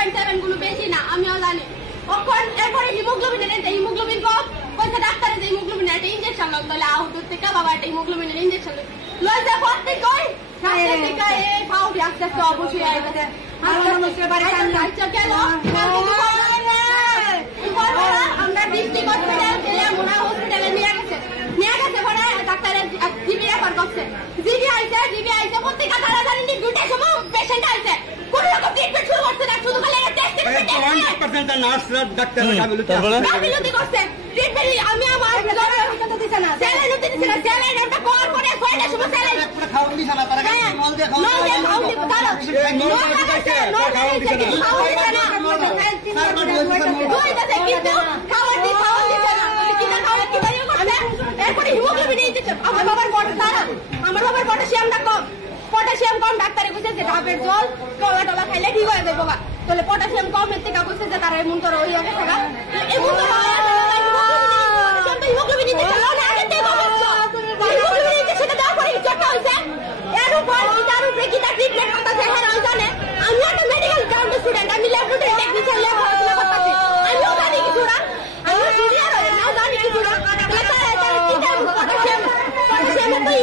2.7 গুলো বেশি না আমিও জানি তখন এরপরে হিমোগ্লোবিন কম কইছে ডাক্তারে যে হিমোগ্লোবিন একটা ইনজেকশন লাগ তাহলে আউট থেকে বাবা একটা হিমোগ্লোবিনের ইনজেকশন লয় যা করতে কই রাতে থেকে এই ফাউডি আস্তে আস্তে অবশ্যই আইছে আর মানুষের বাড়ি কাছে গেল আমরা ডিস্ট্রিক্ট হসপিটাল গেলে মোনা হসপিটালে নিয়ে গেছে পরে ডাক্তারের জিবি রেফার করছে জিবি আইছে প্রত্যেকটা তাড়াতাড়ি দুইটার সময় পেশেন্ট আইছে কোন রকম ট্রিটমেন্ট শুরু করছে না শুধু খালি একটা টেস্ট নার্স ডাক্তার গাফিলতি করছে ট্রিটমেন্ট আমি আমার কথা দিছে না স্যালাইন দিছে না স্যালাইন একটা কল করে ছয়টার সময় স্যালাইন খাওয়ান দিছে না তারা নল দিয়ে খাওয়ান দিছে তারা খাওয়ান দিছে এরপরে হিমোগ্লোবিন দিচ্ছে আমার বাবার পটাশিয়াম কম ডাক্তারে কইছে যে ডাবের জল টলা খাইলে ঠিক হয়ে যাবে বাবা তাহলে পটাশিয়াম কম এর থেকে কইছে যে তারা এমন করে ওই আগে থাকা এমন তো হিমোগ্লোবিন দিতে চাও না আগে থেকে হিমোগ্লোবিন দিতে সেটা দাও পরে চটা হইছে এর উপর ইটার উপরে কি তা ট্রিটমেন্ট করতেছে হ্যাঁ আমি জানে আমি একটা মেডিকেল গ্রাউন্ড স্টুডেন্ট আমি ল্যাবরেটরি টেকনিশিয়ান লেখাপড়া করতেছি আমিও জানি কিছু না আমি সিনিয়র না জানি কিছু না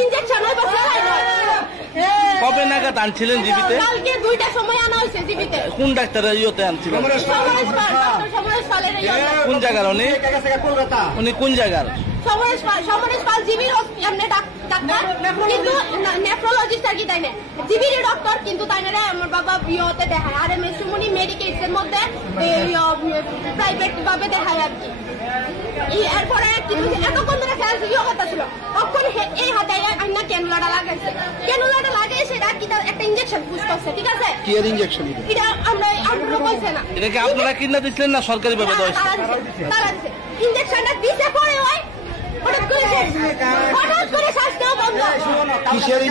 ইনজেকশন হয় বাস কবে নাগাদ আনছিলেন জীবিতে? কালকে 2টার সময় আনা হয়েছে জীবিতে। কোন ডাক্তারের ইয়েতে আনছিলেন? কোন জায়গার উনি কোন জায়গার? সমরেশ পাল জিবির ডাক্তার কিন্তু নেফ্রোলজিস্ট আর কি তাই না জিবির ডক্টর কিন্তু তাই না আমার বাবা ইয়েতে দেখায় আর মেসুমনি মেডিকেটস এর মধ্যে প্রাইভেট ভাবে দেখায় আর কি এরপরে কিন্তু এতক্ষণ ধরে খেলা ইয়ে কথা ছিল তখন এই হাতে আইনা ক্যানুলাটা লাগাই সেটা কি একটা ইনজেকশন পুশ করছে ঠিক আছে কি এর ইনজেকশন এটা আমরা কইছে না এটা কি আপনারা কিনা দিছিলেন না সরকারি ভাবে দেওয়া তারা দিছে ইনজেকশনটা দিছে পরে হঠাৎ করে শ্বাস নেওয়া বন্ধ কিসের